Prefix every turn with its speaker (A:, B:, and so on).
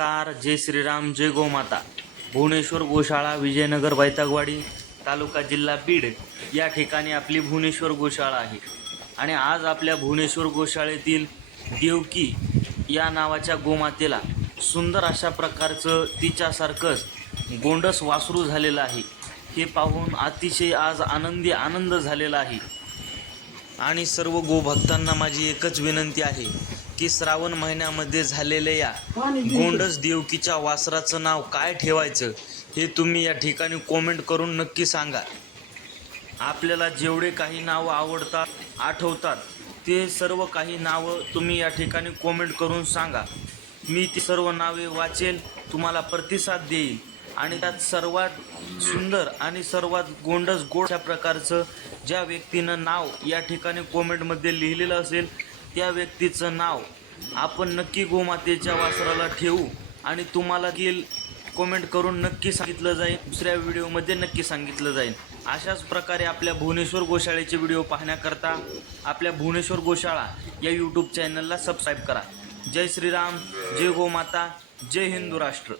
A: नमस्कार जय श्रीराम जय गोमाता. भुवनेश्वर गोशाळा विजयनगर बैतागवाडी तालुका जिल्हा बीड या ठिकाणी आपली भुवनेश्वर गोशाळा आहे. आणि आज आपल्या भुवनेश्वर गोशाळेतील देवकी या नावाच्या गोमातेला सुंदर अशा प्रकारचं तिच्यासारखंच गोंडस वासरू झालेलं आहे. हे पाहून अतिशय आज आनंदी आनंद झालेला आहे. आणि सर्व गोभक्तांना माझी एकच विनंती आहे की श्रावण महिन्यामध्ये झालेल्या या गोंडस देवकीच्या वासराचं नाव काय ठेवायचं हे तुम्ही या ठिकाणी कॉमेंट करून नक्की सांगा. आपल्याला जेवढे काही नावं आवडतात आठवतात ते सर्व काही नावं तुम्ही या ठिकाणी कॉमेंट करून सांगा. मी ती सर्व नावे वाचेल तुम्हाला प्रतिसाद देईल. आणि त्यात सर्वात सुंदर आणि सर्वात गोंडस गोड प्रकारचं ज्या व्यक्तीनं नाव या ठिकाणी कॉमेंटमध्ये लिहिलेलं असेल त्या व्यक्तीचं नाव आपण नक्की गोमातेच्या वासराला ठेवू आणि तुम्हाला गेल कमेंट करून नक्की सांगितलं जाईल. दुसऱ्या व्हिडिओमध्ये नक्की सांगितलं जाईल. अशाच प्रकारे आपल्या भुवनेश्वर गोशाळेचे व्हिडिओ पाहण्याकरता आपल्या भुवनेश्वर गोशाळा या यूट्यूब चॅनलला सबस्क्राईब करा. जय श्रीराम जय गोमाता जय हिंदू राष्ट्र.